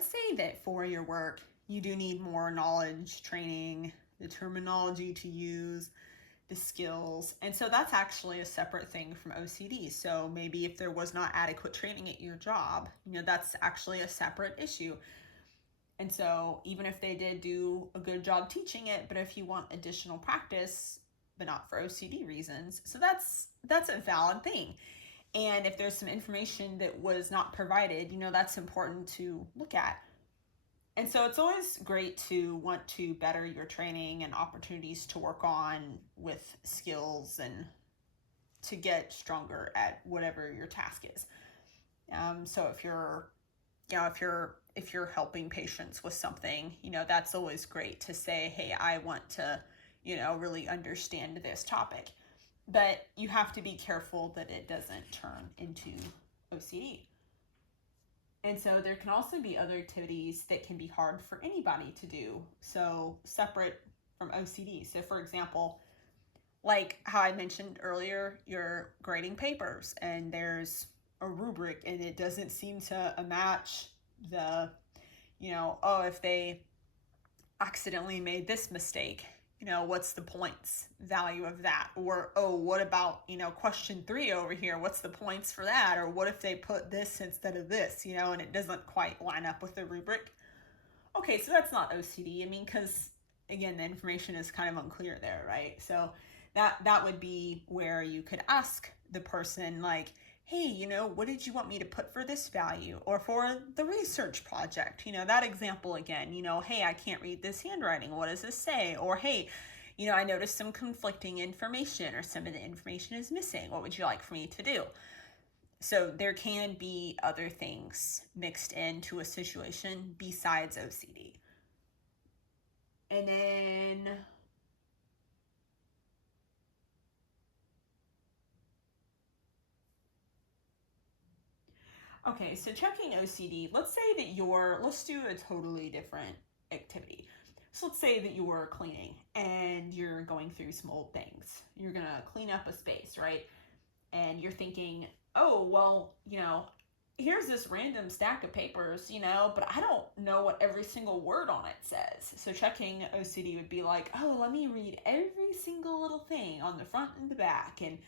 let's say that for your work, you do need more knowledge, training, the terminology to use, the skills. And so that's actually a separate thing from OCD. So maybe if there was not adequate training at your job, that's actually a separate issue. And so even if they did do a good job teaching it, but if you want additional practice, but not for OCD reasons, so that's a valid thing. And if there's some information that was not provided, that's important to look at. And so it's always great to want to better your training and opportunities to work on with skills and to get stronger at whatever your task is. So if you're helping patients with something, that's always great to say, hey, I want to, really understand this topic. But you have to be careful that it doesn't turn into OCD. And so there can also be other activities that can be hard for anybody to do, so separate from OCD. So for example, like how I mentioned earlier, you're grading papers and there's a rubric and it doesn't seem to match the, if they accidentally made this mistake, what's the points value of that? Or, what about, question 3 over here? What's the points for that? Or what if they put this instead of this, and it doesn't quite line up with the rubric? Okay, so that's not OCD. Because again, the information is kind of unclear there, right? So that would be where you could ask the person, like, hey, what did you want me to put for this value? Or for the research project, that example again, hey, I can't read this handwriting. What does this say? Or, hey, I noticed some conflicting information or some of the information is missing. What would you like for me to do? So there can be other things mixed into a situation besides OCD. And then okay, so checking OCD, let's say that let's do a totally different activity. So let's say that you're cleaning and you're going through some old things. You're gonna clean up a space, right? And you're thinking, oh, well, here's this random stack of papers, but I don't know what every single word on it says. So checking OCD would be like, oh, let me read every single little thing on the front and the back, and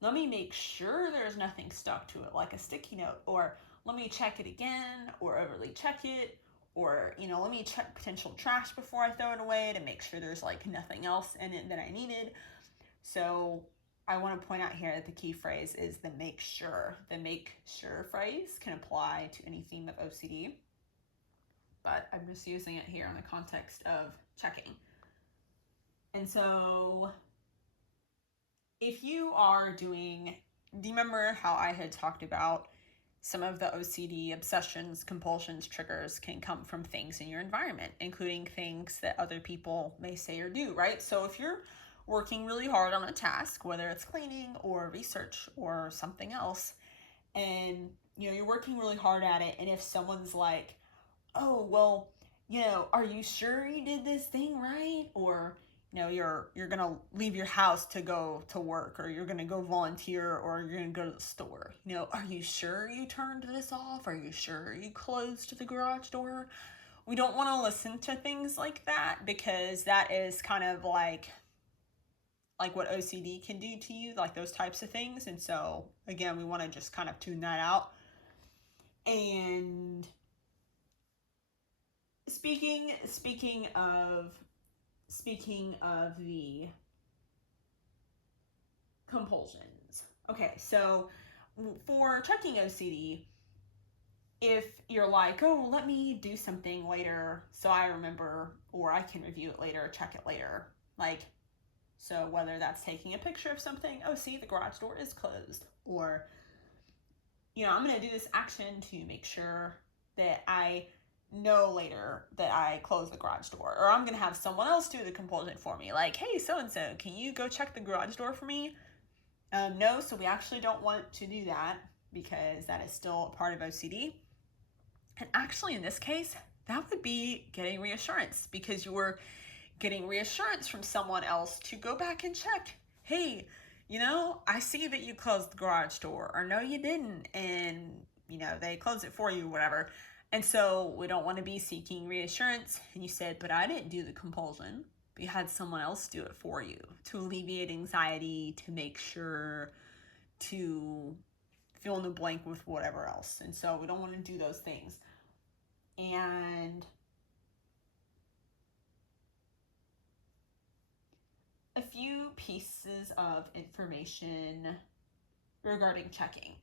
let me make sure there's nothing stuck to it, like a sticky note, or let me check it again, or overly check it, or, let me check potential trash before I throw it away to make sure there's like nothing else in it that I needed. So I want to point out here that the key phrase is the make sure. The make sure phrase can apply to any theme of OCD, but I'm just using it here in the context of checking. And so if you are do you remember how I had talked about some of the OCD obsessions, compulsions, triggers can come from things in your environment, including things that other people may say or do, right? So if you're working really hard on a task, whether it's cleaning or research or something else, and you're working really hard at it, and if someone's like, oh, well, are you sure you did this thing right? Or you're gonna leave your house to go to work, or you're gonna go volunteer, or you're gonna go to the store. Are you sure you turned this off? Are you sure you closed the garage door? We don't want to listen to things like that, because that is kind of like what OCD can do to you, like those types of things. And so again, we want to just kind of tune that out. And speaking of the compulsions. Okay, so for checking OCD, if you're like, oh, let me do something later so I remember, or I can review it later, check it later. So whether that's taking a picture of something, oh, see, the garage door is closed. Or, I'm going to do this action to make sure that I know later that I close the garage door. Or I'm going to have someone else do the compulsion for me. Like, hey, so-and-so, can you go check the garage door for me? No, so we actually don't want to do that, because that is still a part of OCD. And actually, in this case, that would be getting reassurance, because you were getting reassurance from someone else to go back and check. Hey, I see that you closed the garage door, or no, you didn't, and they closed it for you, whatever. And so we don't want to be seeking reassurance. And you said, but I didn't do the compulsion. You had someone else do it for you to alleviate anxiety, to make sure, to fill in the blank with whatever else. And so we don't want to do those things. And a few pieces of information regarding checking.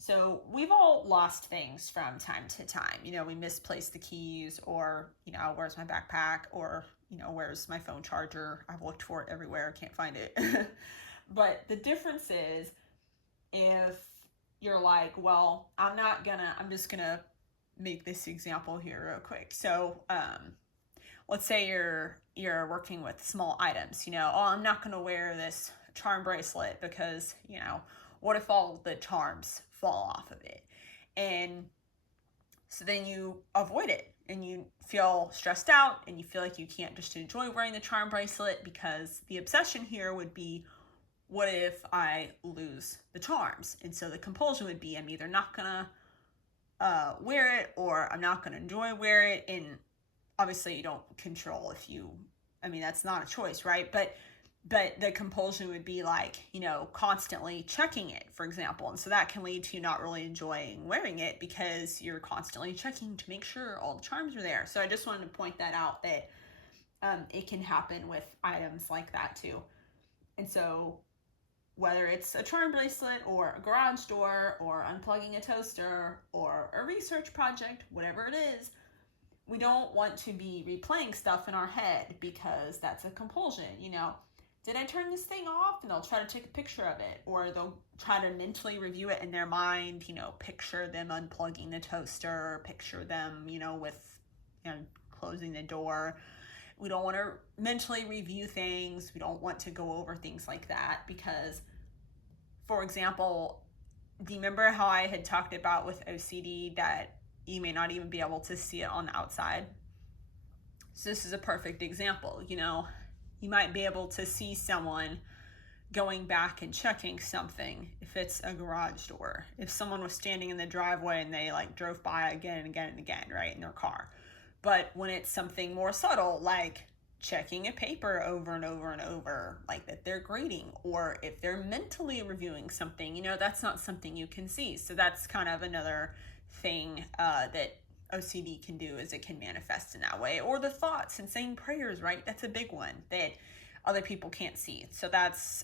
So we've all lost things from time to time. We misplaced the keys, or, where's my backpack, or, where's my phone charger? I've looked for it everywhere, can't find it. But the difference is, if you're like, well, I'm just gonna make this example here real quick. So, let's say you're working with small items, I'm not gonna wear this charm bracelet because, what if all the charms fall off of it? And so then you avoid it and you feel stressed out and you feel like you can't just enjoy wearing the charm bracelet, because the obsession here would be, what if I lose the charms? And so the compulsion would be, I'm either not gonna wear it, or I'm not gonna enjoy wear it. And obviously you don't control that's not a choice, right? But the compulsion would be like, constantly checking it, for example. And so that can lead to you not really enjoying wearing it, because you're constantly checking to make sure all the charms are there. So I just wanted to point that out, that it can happen with items like that too. And so whether it's a charm bracelet or a garage door or unplugging a toaster or a research project, whatever it is, we don't want to be replaying stuff in our head, because that's a compulsion. Did I turn this thing off? And they'll try to take a picture of it, or they'll try to mentally review it in their mind, picture them unplugging the toaster, picture them, with, closing the door. We don't want to mentally review things. We don't want to go over things like that, because, for example, do you remember how I had talked about with OCD that you may not even be able to see it on the outside? So this is a perfect example. You might be able to see someone going back and checking something if it's a garage door. If someone was standing in the driveway and they drove by again and again and again, right, in their car. But when it's something more subtle, like checking a paper over and over and over, like that they're grading, or if they're mentally reviewing something, that's not something you can see. So that's kind of another thing that OCD can do, is it can manifest in that way. Or the thoughts and saying prayers, right? That's a big one that other people can't see. So that's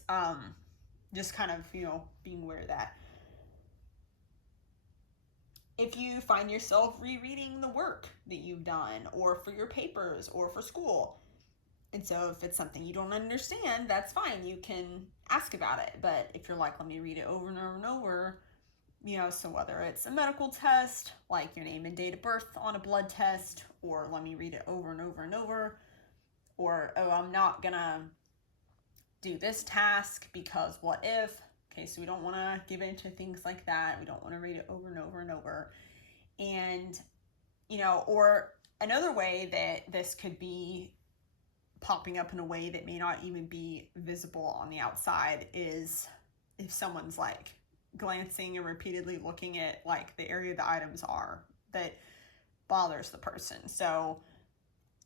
just kind of, being aware of that. If you find yourself rereading the work that you've done, or for your papers, or for school, and so if it's something you don't understand, that's fine. You can ask about it. But if you're like, let me read it over and over and over, so whether it's a medical test, like your name and date of birth on a blood test, or let me read it over and over and over, or, oh, I'm not gonna do this task because what if? Okay, so we don't want to give into things like that. We don't want to read it over and over and over. And, or another way that this could be popping up in a way that may not even be visible on the outside is if someone's glancing and repeatedly looking at the area the items are that bothers the person. So,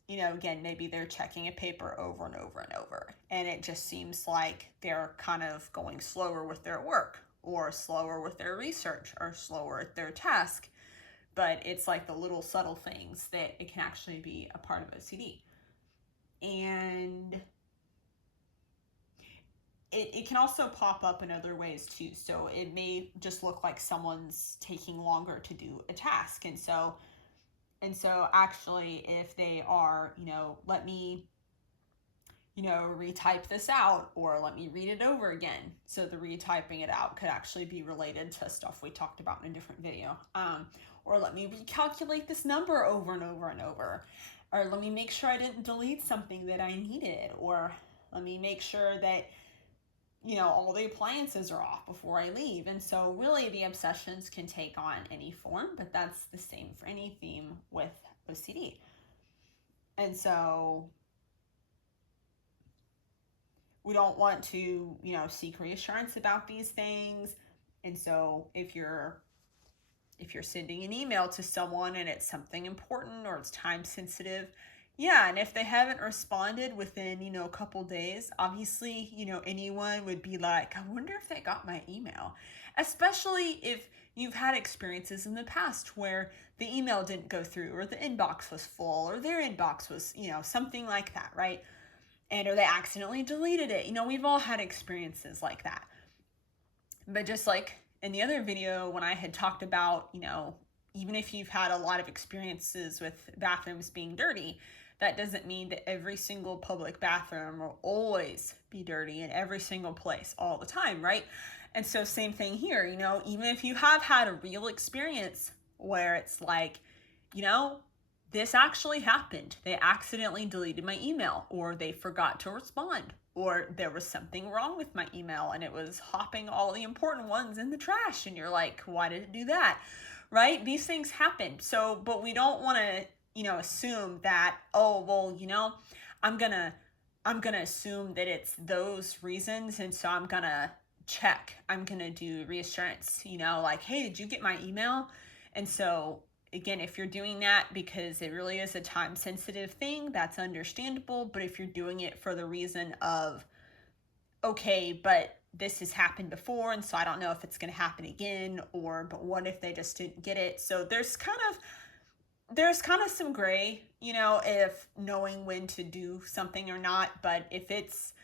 again, maybe they're checking a paper over and over and over, and it just seems like they're kind of going slower with their work, or slower with their research, or slower at their task. But it's the little subtle things that it can actually be a part of OCD. And it can also pop up in other ways too. So it may just look like someone's taking longer to do a task. And so actually, if they are, let me, retype this out, or let me read it over again. So the retyping it out could actually be related to stuff we talked about in a different video. Or let me recalculate this number over and over and over. Or let me make sure I didn't delete something that I needed. Or let me make sure that, all the appliances are off before I leave. And so really the obsessions can take on any form, but that's the same for any theme with OCD. And so we don't want to, seek reassurance about these things. And so if you're if you're sending an email to someone and it's something important or it's time sensitive, yeah, and if they haven't responded within, a couple days, obviously, anyone would be like, I wonder if they got my email. Especially if you've had experiences in the past where the email didn't go through or the inbox was full or their inbox was, something like that, right? Or they accidentally deleted it. We've all had experiences like that. But just like in the other video when I had talked about, even if you've had a lot of experiences with bathrooms being dirty, that doesn't mean that every single public bathroom will always be dirty in every single place all the time, right? And so same thing here, even if you have had a real experience where it's like, this actually happened. They accidentally deleted my email, or they forgot to respond, or there was something wrong with my email and it was hopping all the important ones in the trash. And you're like, why did it do that? Right? These things happen. So, but we don't want to, assume that, oh, well, I'm going to assume that it's those reasons. And so I'm going to check. I'm going to do reassurance, like, hey, did you get my email? And so again, if you're doing that because it really is a time sensitive thing, that's understandable. But if you're doing it for the reason of, okay, but this has happened before, and so I don't know if it's going to happen again, but what if they just didn't get it? So there's kind of some gray, if knowing when to do something or not. But if it's,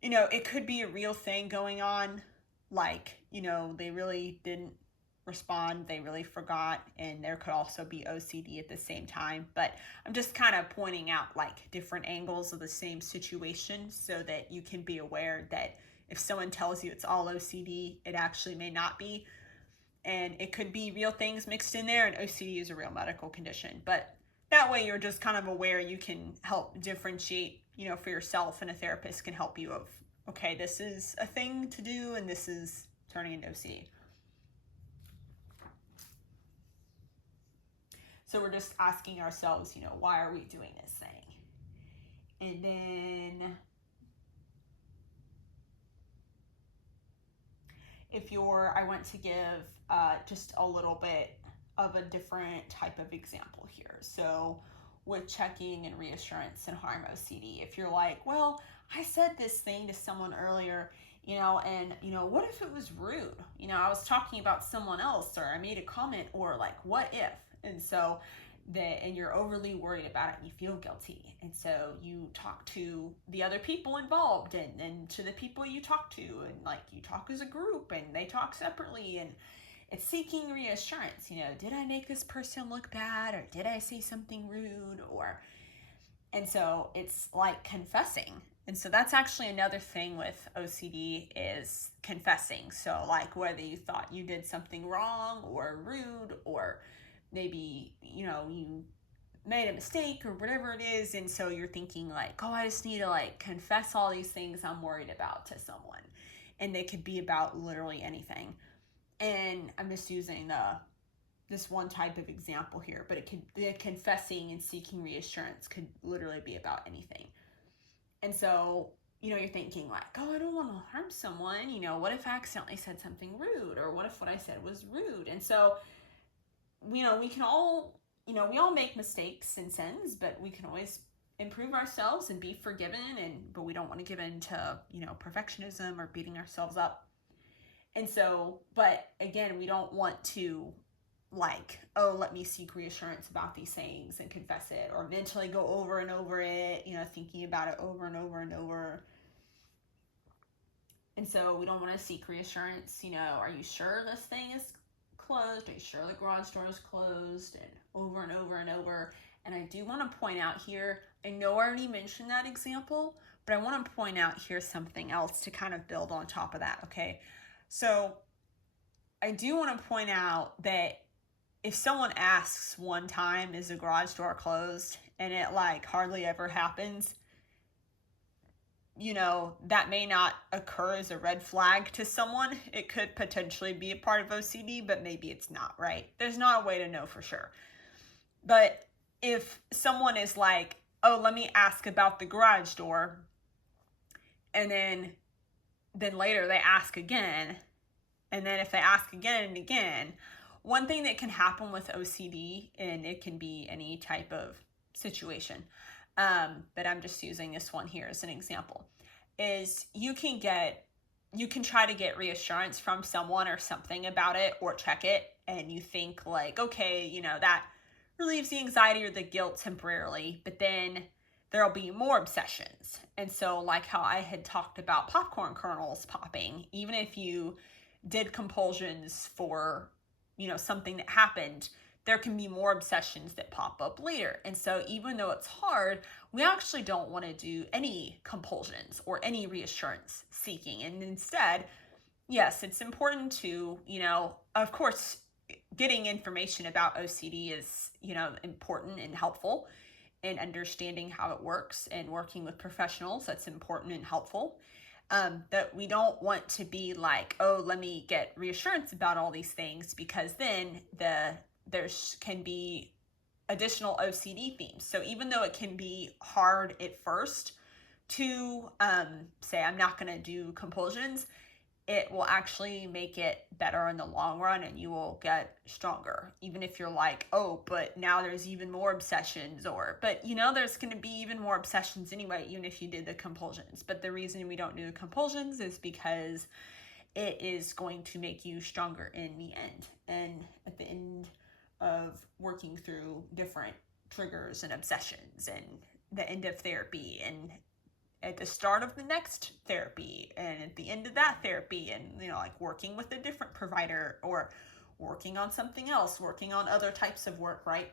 it could be a real thing going on, like, they really didn't respond, they really forgot, and there could also be OCD at the same time. But I'm just kind of pointing out like different angles of the same situation so that you can be aware that if someone tells you it's all OCD, it actually may not be. And it could be real things mixed in there, and OCD is a real medical condition. But that way you're just kind of aware, you can help differentiate, for yourself, and a therapist can help you of, okay, this is a thing to do and this is turning into OCD. So we're just asking ourselves, why are we doing this thing? And then I want to give just a little bit of a different type of example here. So with checking and reassurance and harm OCD, if you're like, well, I said this thing to someone earlier, and, what if it was rude? I was talking about someone else, or I made a comment, or like, what if? And so and you're overly worried about it and you feel guilty. And so you talk to the other people involved and to the people you talk to, and like you talk as a group and they talk separately, and it's seeking reassurance. Did I make this person look bad, or did I say something rude? And so it's like confessing. And so that's actually another thing with OCD is confessing. So like whether you thought you did something wrong or rude, or maybe, you made a mistake or whatever it is. And so you're thinking like, oh, I just need to like confess all these things I'm worried about to someone. And they could be about literally anything. And I'm just using this one type of example here, but the confessing and seeking reassurance could literally be about anything. And so, you're thinking like, oh, I don't want to harm someone. What if I accidentally said something rude? Or what if what I said was rude? And so, we can all, we all make mistakes and sins, but we can always improve ourselves and be forgiven. But we don't want to give in to, perfectionism or beating ourselves up. And so, but again, we don't want to like, oh, let me seek reassurance about these things and confess it, or mentally go over and over it, thinking about it over and over and over. And so we don't want to seek reassurance. Are you sure this thing is closed? Are you sure the garage door is closed? And over and over and over. And I do want to point out here, I know I already mentioned that example, but I want to point out here something else to kind of build on top of that, okay? So I do want to point out that if someone asks one time, is the garage door closed? And it like hardly ever happens, that may not occur as a red flag to someone. It could potentially be a part of OCD, but maybe it's not, right? There's not a way to know for sure. But if someone is like, oh, let me ask about the garage door, and then later they ask again, and then if they ask again and again, one thing that can happen with OCD, and it can be any type of situation, but I'm just using this one here as an example, is you can try to get reassurance from someone or something about it or check it, and you think like, okay, that relieves the anxiety or the guilt temporarily, but then there'll be more obsessions. And so like how I had talked about popcorn kernels popping, even if you did compulsions for, something that happened, there can be more obsessions that pop up later. And so even though it's hard, we actually don't want to do any compulsions or any reassurance seeking. And instead, yes, it's important to, of course, getting information about OCD is, important and helpful, and understanding how it works and working with professionals, that's important and helpful. That we don't want to be like, oh, let me get reassurance about all these things, because then there can be additional OCD themes. So even though it can be hard at first to say, I'm not going to do compulsions, it will actually make it better in the long run, and you will get stronger. Even if you're like, oh, but now there's even more obsessions, but there's going to be even more obsessions anyway, even if you did the compulsions. But the reason we don't do the compulsions is because it is going to make you stronger in the end. And at the end of working through different triggers and obsessions, and the end of therapy, and at the start of the next therapy, and at the end of that therapy, and like working with a different provider, or working on something else, working on other types of work, right?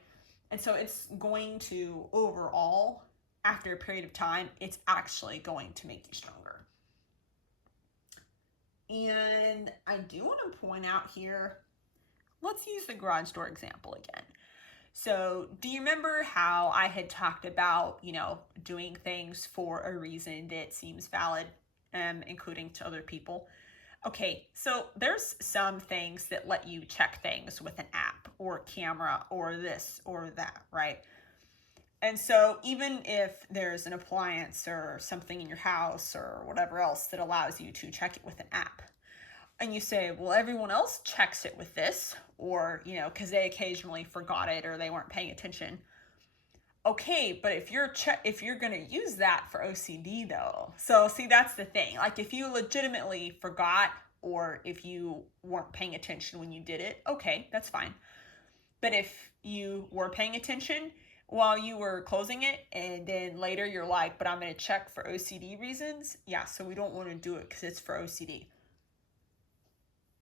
And so it's going to, overall, after a period of time, it's actually going to make you stronger. And I do want to point out here, let's use the garage door example again. So do you remember how I had talked about, doing things for a reason that seems valid, including to other people? Okay, so there's some things that let you check things with an app or camera or this or that, right? And so even if there's an appliance or something in your house or whatever else that allows you to check it with an app, and you say, well, everyone else checks it with this, or, because they occasionally forgot it or they weren't paying attention. Okay, but if you're going to use that for OCD though, so see, that's the thing. Like if you legitimately forgot, or if you weren't paying attention when you did it, okay, that's fine. But if you were paying attention while you were closing it, and then later you're like, but I'm going to check for OCD reasons. Yeah, so we don't want to do it because it's for OCD.